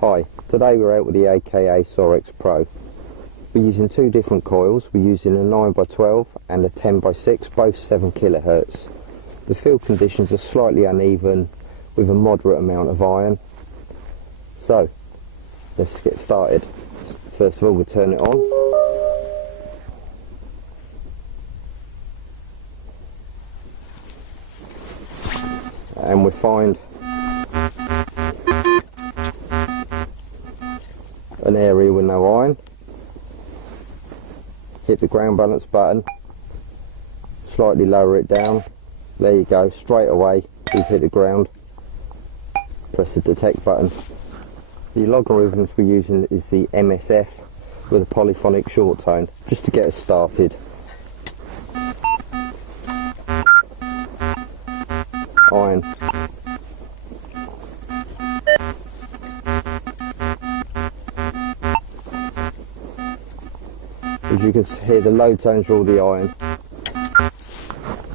Hi, today we're out with the AKA Sorex Pro. We're using two different coils. We're using a 9x12 and a 10x6, both 7 kHz. The field conditions are slightly uneven with a moderate amount of iron. So, let's get started. First of all, we'll turn it on. And we'll find an area with no iron. Hit the ground balance button, slightly lower it down. There you go, straight away we've hit the ground. Press the detect button. The logarithms we're using is the MSF with a polyphonic short tone, just to get us started. Iron. As you can hear, the low tones are all the iron,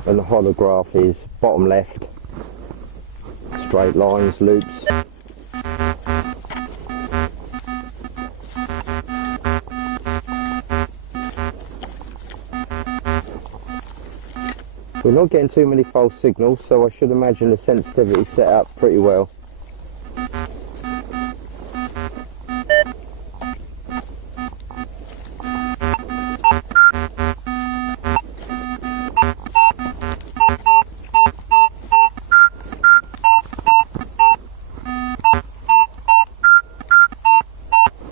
and the holograph is bottom left, straight lines, loops. We're not getting too many false signals, so I should imagine the sensitivity is set up pretty well.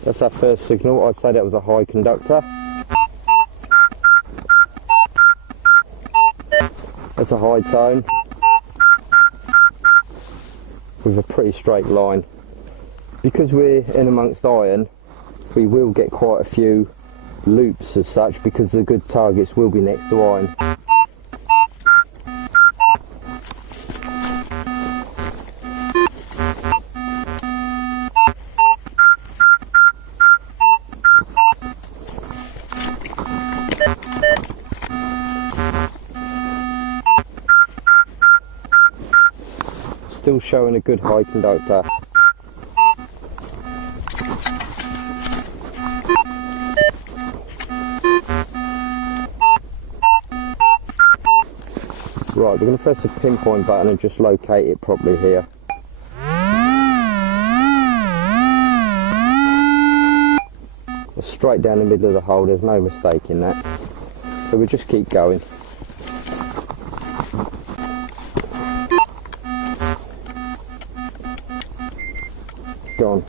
That's our first signal. I'd say that was a high conductor. That's a high tone with a pretty straight line. Because we're in amongst iron, we will get quite a few loops as such, because the good targets will be next to iron. Still showing a good high conductor. Right, we're going to press the pinpoint button and just locate it properly here. It's straight down the middle of the hole, there's no mistake in that. So we'll just keep going. Gone.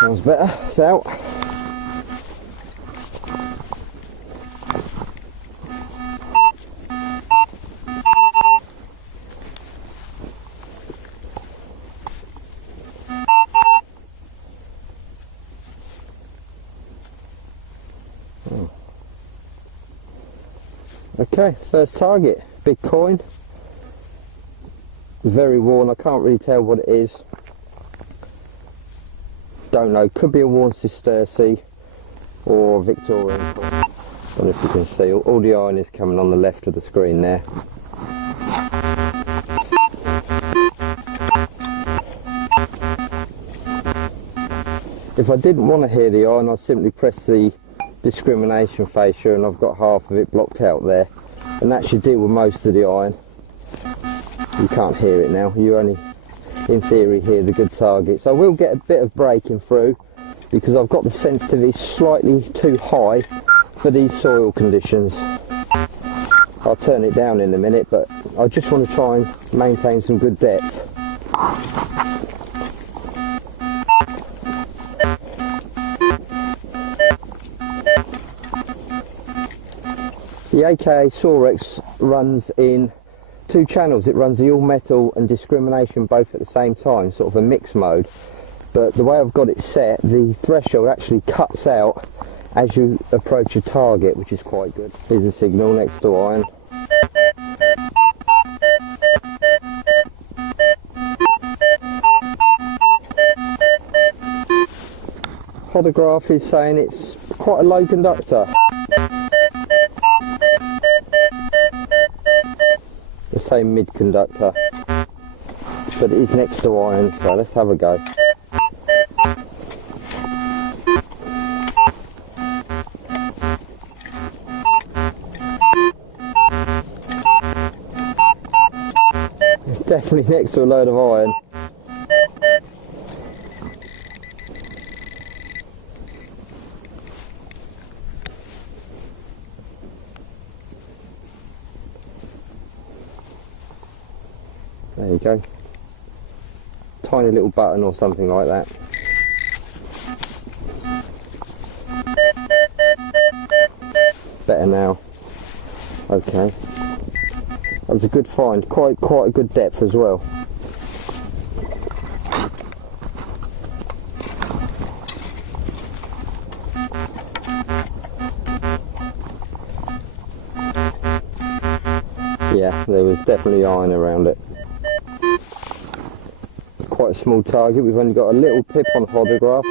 Sounds better. It's out. Okay, first target, big coin. Very worn, I can't really tell what it is. Don't know, could be a worn Sesterce or Victorian coin. Don't know if you can see, all the iron is coming on the left of the screen there. If I didn't want to hear the iron, I'd simply press the discrimination fascia and I've got half of it blocked out there, and that should deal with most of the iron. You can't hear it now, you only in theory hear the good targets. I will get a bit of breaking through because I've got the sensitivity slightly too high for these soil conditions. I'll turn it down in a minute, but I just want to try and maintain some good depth. The AKA Sorex runs in two channels. It runs the all metal and discrimination both at the same time, sort of a mix mode. But the way I've got it set, the threshold actually cuts out as you approach a target, which is quite good. Here's a signal next to iron. Holograph is saying it's quite a low conductor. The same mid conductor. but it is next to iron, so let's have a go. It's definitely next to a load of iron. There you go. Tiny little button or something like that. Better now. Okay. That was a good find. Quite a good depth as well. Yeah, there was definitely iron around it. Quite a small target. We've only got a little pip on hodograph.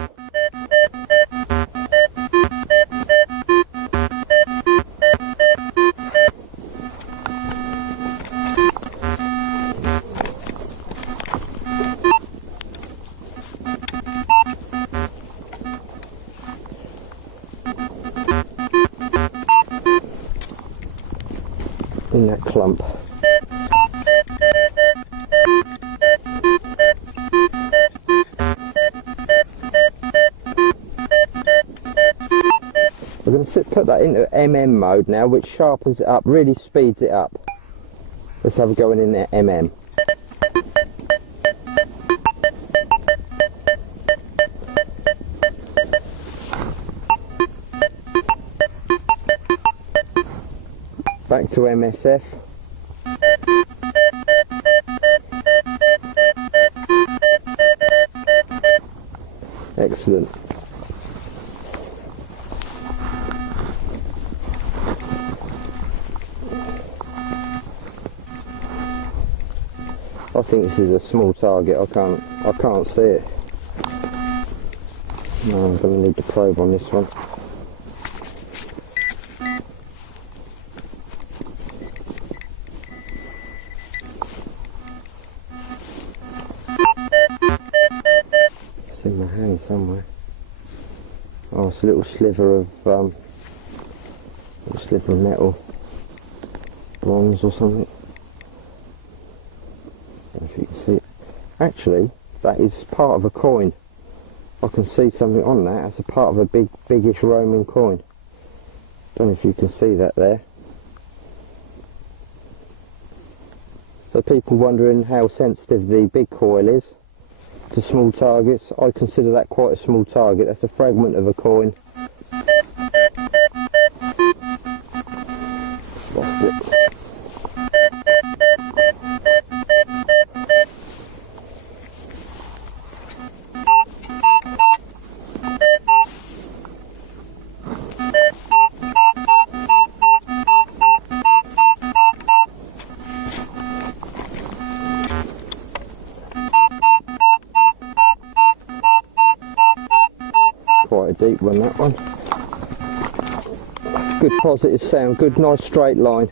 In that clump. We're going to put that into MM mode now, which sharpens it up, really speeds it up. Let's have a go in there, MM. Back to MSF. Excellent. I think this is a small target. I can't see it. No, I'm going to need the probe on this one. It's in my hand somewhere. Oh, it's a little sliver of metal, bronze or something. I don't know if you can see it. Actually, that is part of a coin. I can see something on that as a part of a biggish Roman coin. Don't know if you can see that there. So people wondering how sensitive the big coil is to small targets, I consider that quite a small target. That's a fragment of a coin. Lost it. Quite a deep one, that one. Good positive sound, good nice straight line.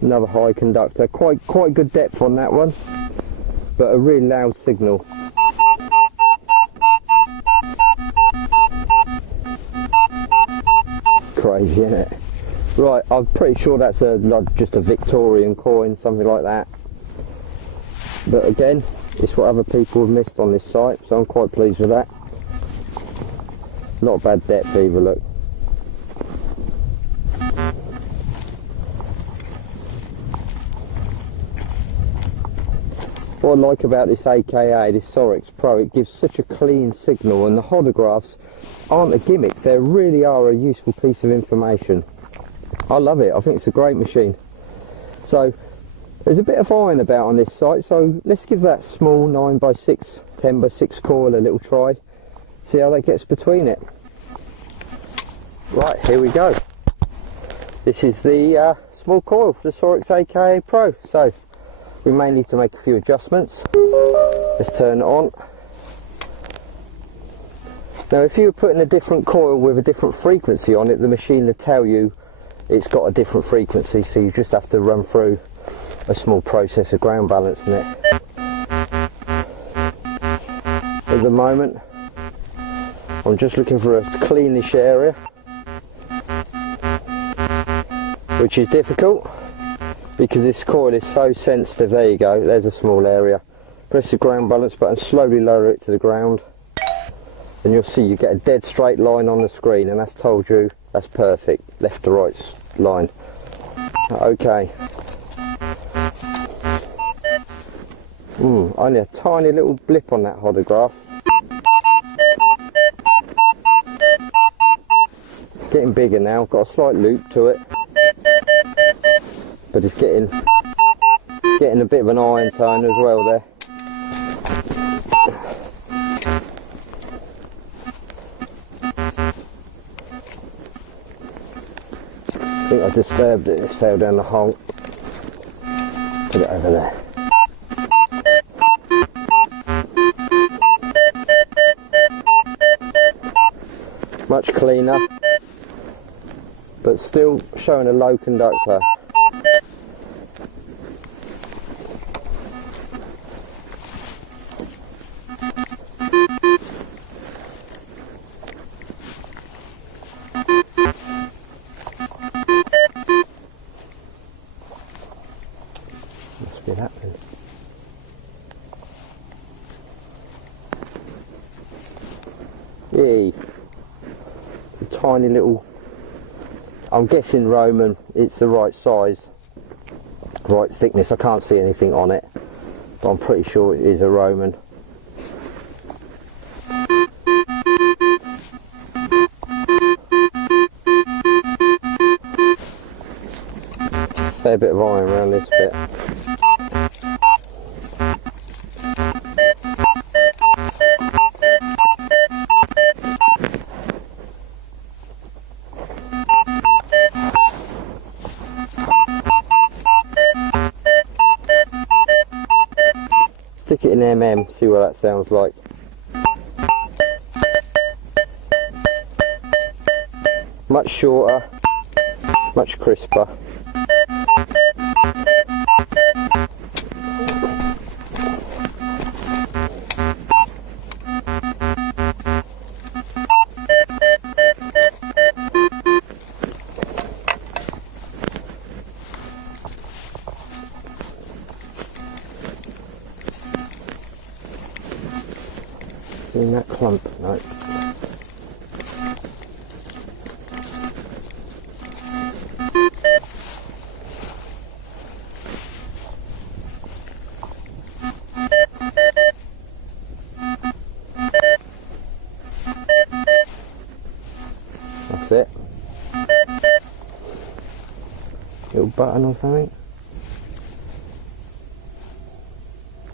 Another high conductor, quite good depth on that one, but a really loud signal. Crazy, isn't it? Right, I'm pretty sure that's just a Victorian coin, something like that. But again, it's what other people have missed on this site, so I'm quite pleased with that. Not bad depth either, look. What I like about this AKA, this Sorex Pro, it gives such a clean signal, and the hodographs aren't a gimmick, they really are a useful piece of information. I love it, I think it's a great machine. So there's a bit of iron about on this site, so let's give that small 9x6, 10x6 coil a little try, See how that gets between it. Right, here we go. This is the small coil for the Sorex aka Pro. So we may need to make a few adjustments. Let's turn it on. Now if you were putting a different coil with a different frequency on it, the machine will tell you it's got a different frequency, so you just have to run through a small process of ground balancing it. At the moment I'm just looking for a cleanish area, which is difficult because this coil is so sensitive. There you go, there's a small area. Press the ground balance button, slowly lower it to the ground, and you'll see you get a dead straight line on the screen, and that's told you that's perfect, left to right line. Okay. Only a tiny little blip on that hodograph. It's getting bigger now, got a slight loop to it, but it's getting a bit of an iron tone as well there. I think I disturbed it, it's fell down the hole. Put it over there. Much cleaner, but still showing a low conductor. Must be that then. Yay. It's a tiny little, I'm guessing Roman, it's the right size, right thickness. I can't see anything on it, but I'm pretty sure it is a Roman. Fair bit of iron around this bit. Stick it in mm, see what that sounds like. Much shorter, much crisper. In that clump, no. That's it. Little button or something?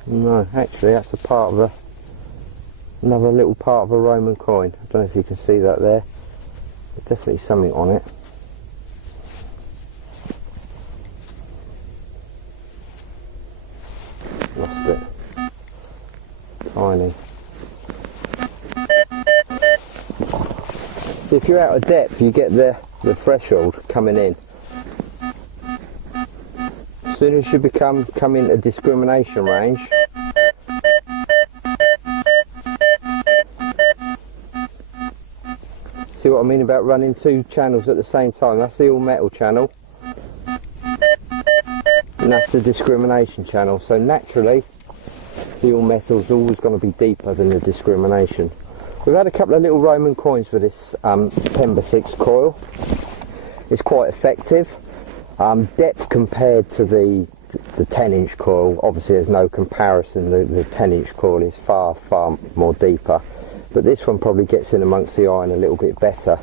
No, actually that's a part of a another little part of a Roman coin. I don't know if you can see that there. There's definitely something on it. Lost it. Tiny. If you're out of depth, you get the threshold coming in. As soon as you come into discrimination range, see what I mean about running two channels at the same time? That's the all metal channel, and that's the discrimination channel. So naturally the all metal is always going to be deeper than the discrimination. We've had a couple of little Roman coins for this 10x6 coil. It's quite effective. Depth compared to the 10-inch coil, obviously there's no comparison. The 10-inch coil is far more deeper, but this one probably gets in amongst the iron a little bit better.